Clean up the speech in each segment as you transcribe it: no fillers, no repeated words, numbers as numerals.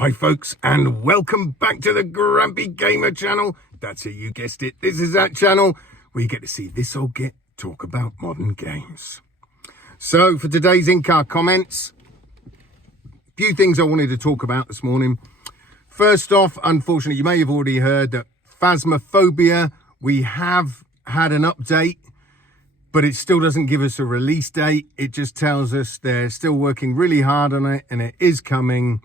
Hi folks, and welcome back to the Grumpy Gamer channel. That's it, you guessed it. This is that channel where you get to see this old git talk about modern games. So for today's in-car comments, a few things I wanted to talk about this morning. First off, unfortunately, you may have already heard that Phasmophobia, we have had an update, but it still doesn't give us a release date. It just tells us they're still working really hard on it and it is coming.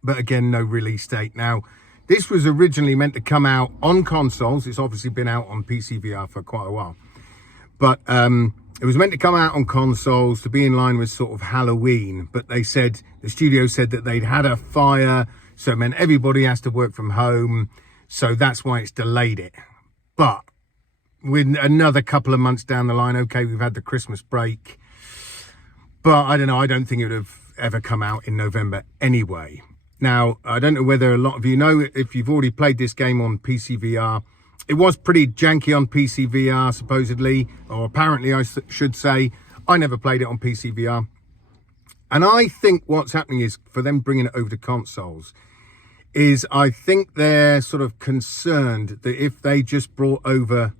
But again, no release date. Now, this was originally meant to come out on consoles. It's obviously been out on PC VR for quite a while. But it was meant to come out on consoles to be in line with sort of Halloween. But they said, the studio said that they'd had a fire, so it meant everybody has to work from home. So that's why it's delayed it. But with another couple of months down the line, okay, we've had the Christmas break. But I don't know, I don't think it would have ever come out in November anyway. Now, I don't know whether a lot of you know, if you've already played this game on PC VR, it was pretty janky on PC VR, supposedly, or apparently I should say. I never played it on PC VR. And I think what's happening is, for them bringing it over to consoles, is I think they're sort of concerned that if they just brought over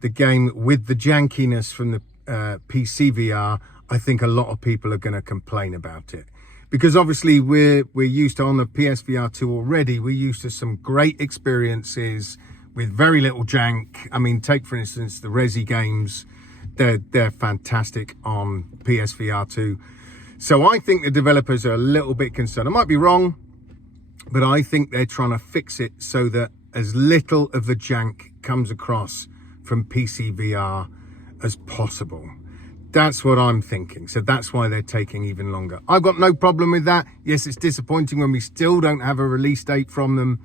the game with the jankiness from the PC VR, I think a lot of people are going to complain about it. Because obviously we're used to, on the PSVR 2 already, we're used to some great experiences with very little jank. I mean, take for instance the Resi games, they're fantastic on PSVR 2. So I think the developers are a little bit concerned. I might be wrong, but I think they're trying to fix it so that as little of the jank comes across from PC VR as possible. That's what I'm thinking. So that's why they're taking even longer. I've got no problem with that. Yes, it's disappointing when we still don't have a release date from them.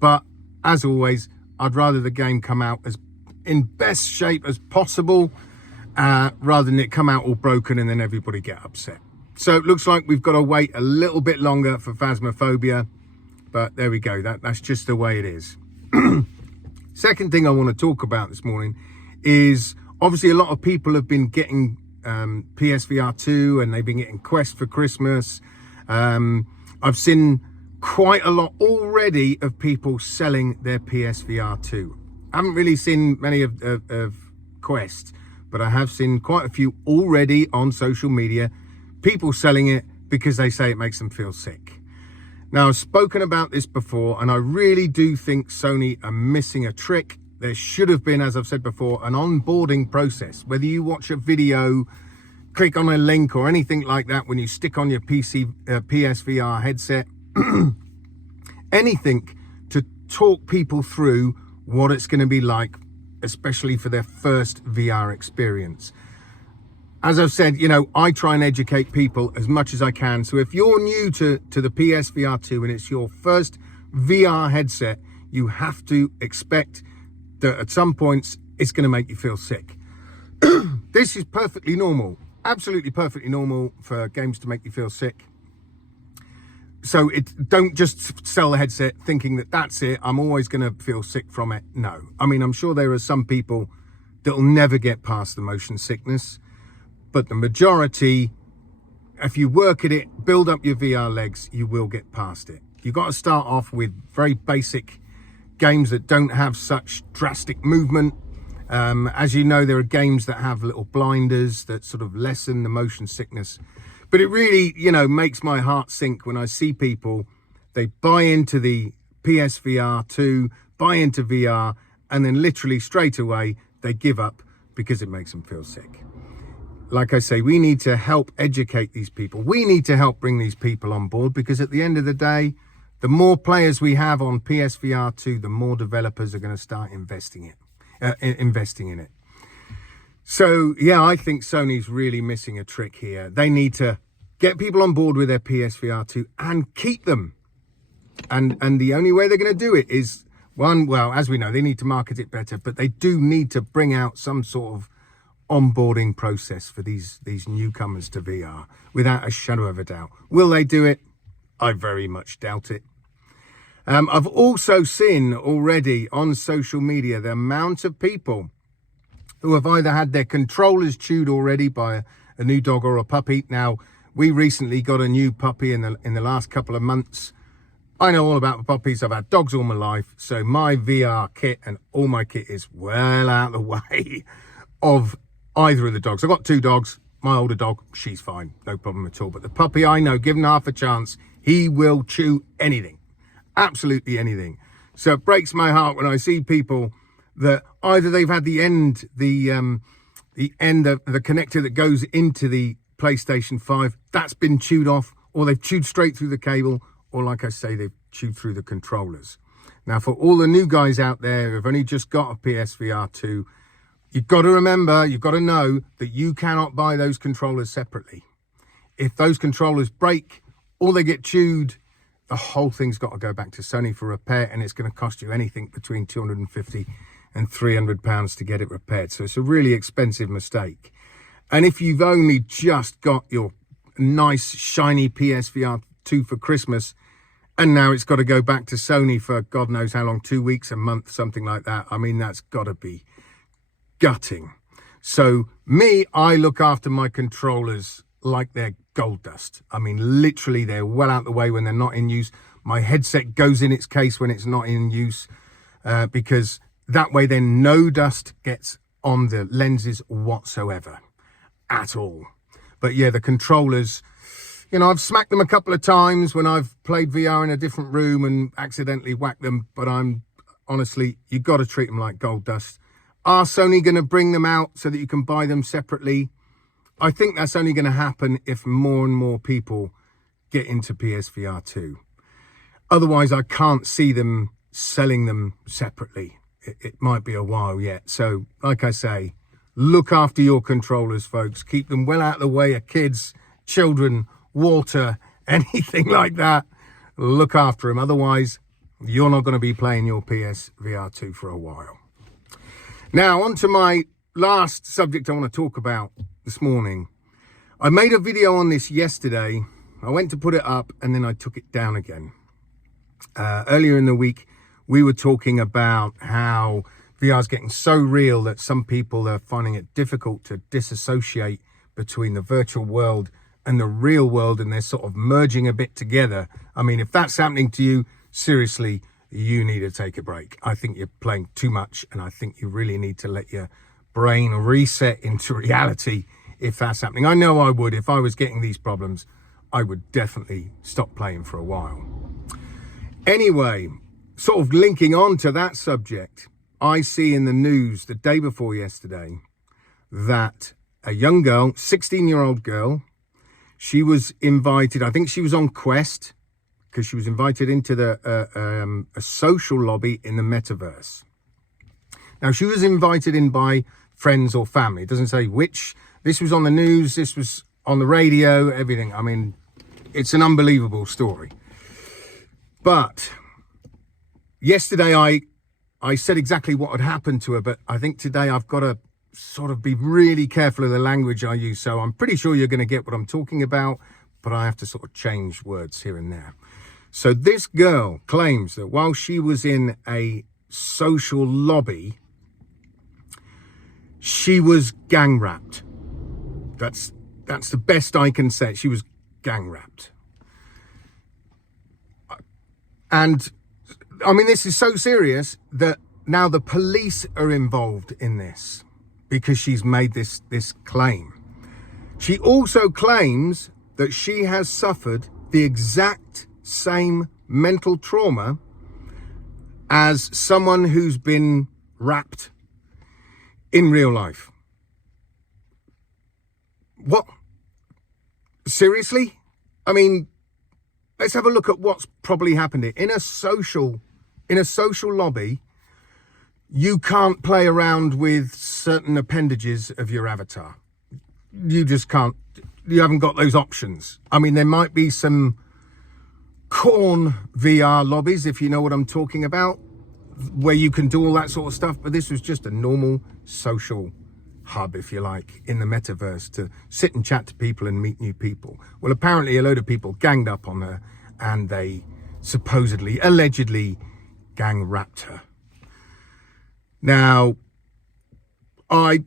But as always, I'd rather the game come out as in best shape as possible, rather than it come out all broken and then everybody get upset. So it looks like we've got to wait a little bit longer for Phasmophobia. But there we go. That's just the way it is. Second thing I want to talk about this morning is obviously a lot of people have been getting PSVR 2 and they've been getting Quest for Christmas. I've seen quite a lot already of people selling their PSVR 2. I haven't really seen many of Quest, but I have seen quite a few already on social media, people selling it because they say it makes them feel sick. Now, I've spoken about this before, and I really do think Sony are missing a trick. There should have been, as I've said before, an onboarding process. Whether you watch a video, click on a link or anything like that when you stick on your PSVR headset, anything to talk people through what it's going to be like, especially for their first VR experience. As I've said, you know, I try and educate people as much as I can. So if you're new to the PSVR 2 and it's your first VR headset, you have to expect that at some points it's going to make you feel sick. This is perfectly normal, absolutely perfectly normal for games to make you feel sick. So don't just sell the headset thinking that that's it, I'm always going to feel sick from it. No, I mean, I'm sure there are some people that will never get past the motion sickness, but the majority, if you work at it, build up your VR legs, you will get past it. You've got to start off with very basic games that don't have such drastic movement. As you know, there are games that have little blinders that sort of lessen the motion sickness. But it really, you know, makes my heart sink when I see people, they buy into the PSVR 2, buy into VR, and then literally straight away they give up because it makes them feel sick. Like I say, we need to help educate these people. We need to help bring these people on board, because at the end of the day, the more players we have on PSVR 2, the more developers are going to start investing in it. So, yeah, I think Sony's really missing a trick here. They need to get people on board with their PSVR 2 and keep them. And the only way they're going to do it is, one, well, as we know, they need to market it better, but they do need to bring out some sort of onboarding process for these newcomers to VR, without a shadow of a doubt. Will they do it? I very much doubt it. I've also seen already on social media the amount of people who have either had their controllers chewed already by a new dog or a puppy. Now, we recently got a new puppy in the last couple of months, I know all about the puppies. I've had dogs all my life. So my VR kit and all my kit is well out of the way of either of the dogs. I've got 2 dogs. My older dog, she's fine. No problem at all. But the puppy, I know, given half a chance, he will chew anything. Absolutely anything. So it breaks my heart when I see people that either they've had the end of the connector that goes into the PlayStation 5, that's been chewed off, or they've chewed straight through the cable, or like I say, they've chewed through the controllers. Now, for all the new guys out there who've only just got a PSVR 2, you've got to remember, you've got to know that you cannot buy those controllers separately. If those controllers break or they get chewed, the whole thing's got to go back to Sony for repair, and it's going to cost you anything between £250 and £300 to get it repaired. So it's a really expensive mistake. And if you've only just got your nice, shiny PSVR 2 for Christmas, and now it's got to go back to Sony for God knows how long, 2 weeks, a month, something like that, I mean, that's got to be gutting. So me, I look after my controllers like they're gold dust. I mean, literally, they're well out the way when they're not in use. My headset goes in its case when it's not in use, because that way then no dust gets on the lenses whatsoever at all. But yeah, the controllers, you know, I've smacked them a couple of times when I've played VR in a different room and accidentally whacked them, but I'm honestly, you've got to treat them like gold dust. Are Sony going to bring them out so that you can buy them separately? I think that's only going to happen if more and more people get into PSVR 2. Otherwise, I can't see them selling them separately. It might be a while yet. So, like I say, look after your controllers, folks. Keep them well out of the way of kids, children, water, anything like that. Look after them. Otherwise, you're not going to be playing your PSVR 2 for a while. Now, on to my last subject I want to talk about this morning. I made a video on this yesterday. I went to put it up and then I took it down again. Earlier in the week, we were talking about how VR is getting so real that some people are finding it difficult to disassociate between the virtual world and the real world, and they're sort of merging a bit together. I mean, if that's happening to you, seriously, you need to take a break. I think you're playing too much, and I think you really need to let your brain reset into reality if that's happening. I know I would. If I was getting these problems, I would definitely stop playing for a while. Anyway, sort of linking on to that subject, I see in the news the day before yesterday that a young girl, 16-year-old girl, she was invited, I think she was on Quest, because she was invited into a social lobby in the metaverse. Now, she was invited in by friends or family. It doesn't say which. This was on the news. This was on the radio, everything. I mean, it's an unbelievable story. But yesterday, I said exactly what had happened to her. But I think today I've got to sort of be really careful of the language I use. So I'm pretty sure you're going to get what I'm talking about. But I have to sort of change words here and there. So this girl claims that while she was in a social lobby, she was gang raped. That's the best I can say. She was gang raped. And I mean, this is so serious that now the police are involved in this because she's made this claim. She also claims that she has suffered the exact same mental trauma as someone who's been raped in real life. What? Seriously? I mean, let's have a look at what's probably happened here. In a social lobby, you can't play around with certain appendages of your avatar. You just can't. You haven't got those options. I mean, there might be some corn VR lobbies, if you know what I'm talking about, where you can do all that sort of stuff. But this was just a normal social hub, if you like, in the metaverse to sit and chat to people and meet new people. Well, apparently a load of people ganged up on her and they supposedly, allegedly gang raped her. Now, I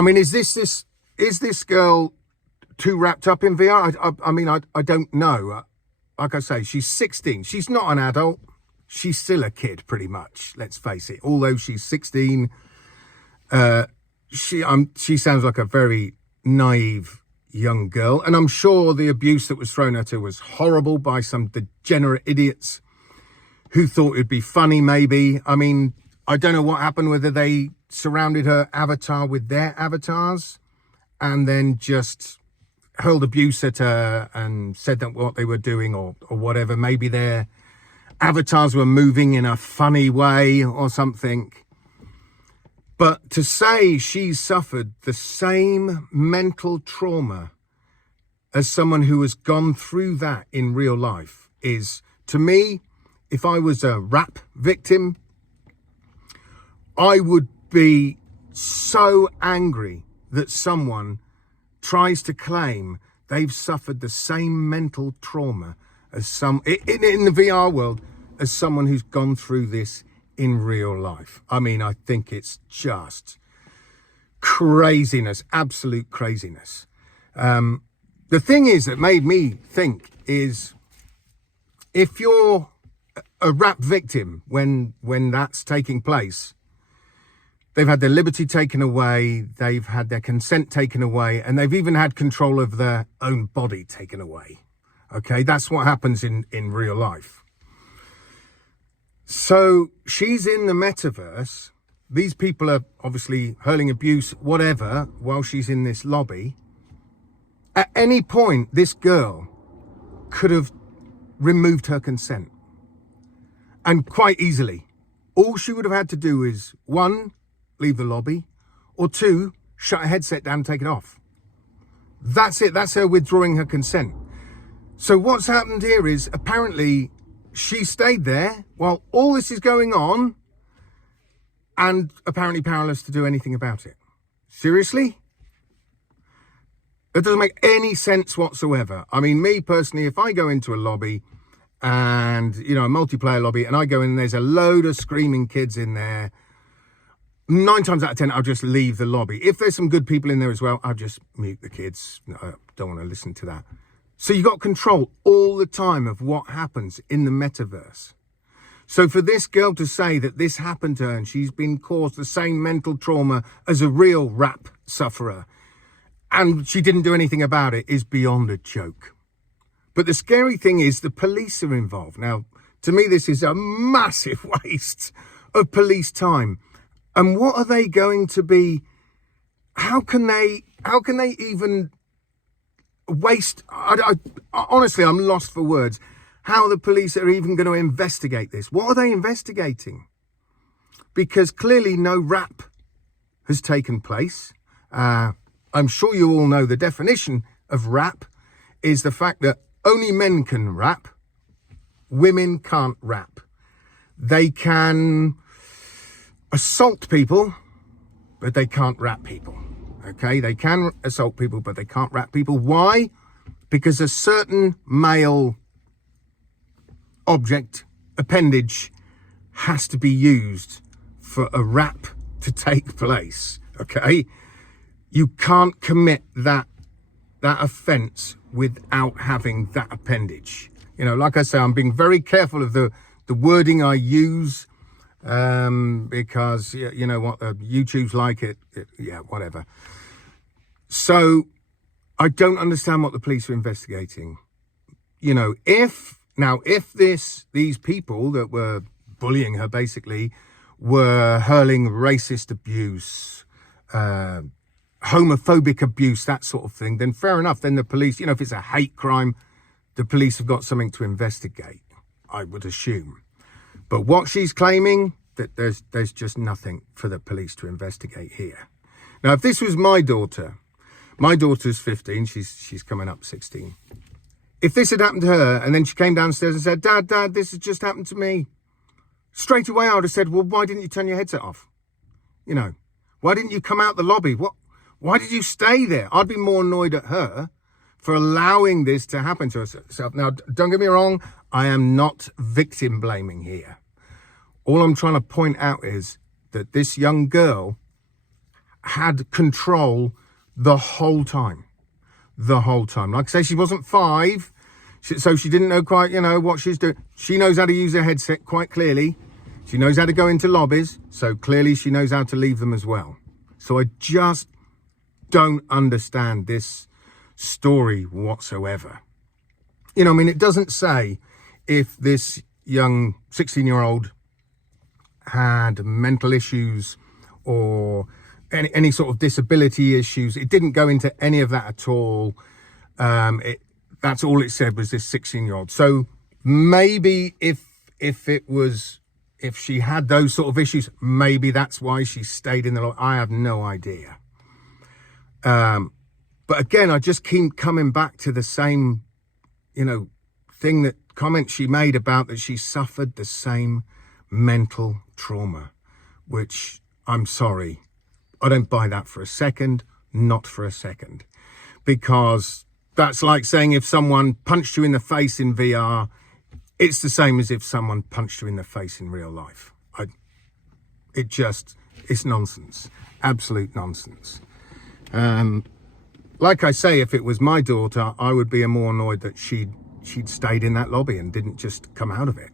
mean, is this girl too wrapped up in VR? I mean, I don't know. like I say, she's 16. She's not an adult. She's still a kid, pretty much. Let's face it. Although she's 16, she sounds like a very naive young girl. And I'm sure the abuse that was thrown at her was horrible by some degenerate idiots who thought it'd be funny, maybe. I mean, I don't know what happened, whether they surrounded her avatar with their avatars and then just hurled abuse at her and said that what they were doing or whatever. Maybe their avatars were moving in a funny way or something. But to say she's suffered the same mental trauma as someone who has gone through that in real life is, to me, if I was a rap victim, I would be so angry that someone tries to claim they've suffered the same mental trauma as in the VR world as someone who's gone through this in real life. I mean, I think it's just craziness, absolute craziness. The thing is that made me think is, if you're a rap victim when that's taking place, they've had their liberty taken away, they've had their consent taken away, and they've even had control of their own body taken away. Okay, that's what happens in real life. So she's in the metaverse. These people are obviously hurling abuse, whatever, while she's in this lobby. At any point, this girl could have removed her consent. And quite easily. All she would have had to do is, 1, leave the lobby, or 2, shut her headset down and take it off. That's it. That's her withdrawing her consent. So what's happened here is, apparently she stayed there while all this is going on and apparently powerless to do anything about it. Seriously? It doesn't make any sense whatsoever. I mean, me personally, if I go into a lobby and, you know, a multiplayer lobby, and I go in and there's a load of screaming kids in there, 9 times out of 10, I'll just leave the lobby. If there's some good people in there as well, I'll just mute the kids. No, I don't want to listen to that. So you got control all the time of what happens in the metaverse. So for this girl to say that this happened to her and she's been caused the same mental trauma as a real rap sufferer, and she didn't do anything about it, is beyond a joke. But the scary thing is the police are involved. Now, to me, this is a massive waste of police time. And what are they going to be? How can they even waste? Honestly, I'm lost for words. How the police are even going to investigate this? What are they investigating? Because clearly no rap has taken place. I'm sure you all know the definition of rap is the fact that only men can rap. Women can't rap. They can assault people, but they can't rap people. Okay, they can assault people, but they can't rap people. Why? Because a certain male object, appendage, has to be used for a rap to take place. Okay, you can't commit that offence without having that appendage. You know, like I say, I'm being very careful of the wording I use, because you know what, YouTube's like it, yeah, whatever. So I don't understand what the police are investigating. You know, if these people that were bullying her basically were hurling racist abuse, homophobic abuse, that sort of thing, then fair enough. Then the police, you know, if it's a hate crime, the police have got something to investigate, I would assume. But what she's claiming, that there's just nothing for the police to investigate here. Now, if this was my daughter's 15, she's coming up 16. If this had happened to her and then she came downstairs and said, Dad, this has just happened to me, straight away I would have said, well, why didn't you turn your headset off? You know, why didn't you come out the lobby? Why did you stay there? I'd be more annoyed at her for allowing this to happen to herself. Now, don't get me wrong, I am not victim blaming here. All I'm trying to point out is that this young girl had control the whole time. Like I say, she wasn't 5. So she didn't know quite, what she's doing. She knows how to use a headset quite clearly. She knows how to go into lobbies. So clearly she knows how to leave them as well. So I just don't understand this story whatsoever. It doesn't say if this young 16-year-old had mental issues or any sort of disability issues. It didn't go into any of that at all. That's all it said was this 16-year-old. So maybe if she had those sort of issues, maybe that's why she stayed in the lobby. I have no idea. But again, I just keep coming back to the same, thing, that comment she made about that she suffered the same mental trauma, which I'm sorry, I don't buy that for a second, not for a second, because that's like saying if someone punched you in the face in VR, it's the same as if someone punched you in the face in real life. It's nonsense, absolute nonsense. Like I say, if it was my daughter, I would be more annoyed that she'd stayed in that lobby and didn't just come out of it.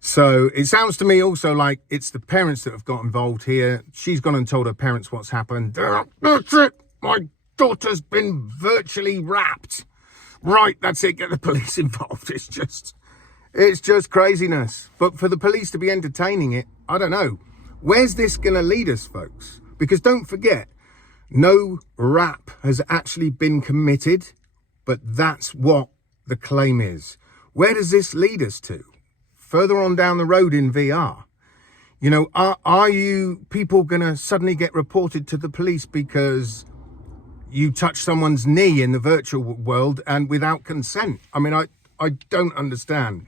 So it sounds to me also like it's the parents that have got involved here. She's gone and told her parents what's happened. That's it. My daughter's been virtually wrapped. Right, that's it. Get the police involved. It's just craziness. But for the police to be entertaining it, I don't know. Where's this going to lead us, folks? Because don't forget, no rap has actually been committed, but that's what the claim is. Where does this lead us to? Further on down the road in VR, are you people going to suddenly get reported to the police because you touch someone's knee in the virtual world and without consent? I don't understand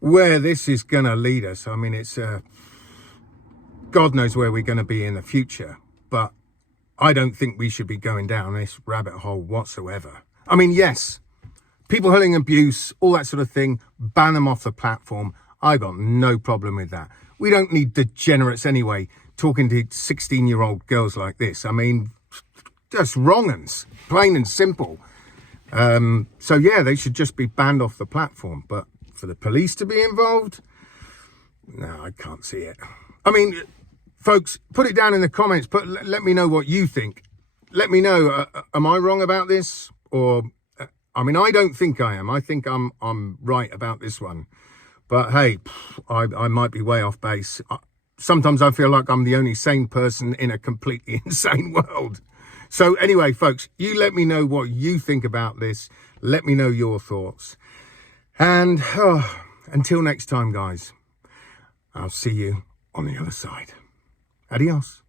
where this is going to lead us. It's God knows where we're going to be in the future, but I don't think we should be going down this rabbit hole whatsoever. Yes, people hurling abuse, all that sort of thing, ban them off the platform. I got no problem with that. We don't need degenerates anyway talking to 16-year-old girls like this. Just wrong uns, plain and simple. So yeah, they should just be banned off the platform. But for the police to be involved, no, I can't see it. Folks, put it down in the comments. Let me know what you think. Let me know, am I wrong about this? Or, I don't think I am. I think I'm right about this one. But hey, I might be way off base. Sometimes I feel like I'm the only sane person in a completely insane world. So anyway, folks, you let me know what you think about this. Let me know your thoughts. And until next time, guys, I'll see you on the other side. Adios.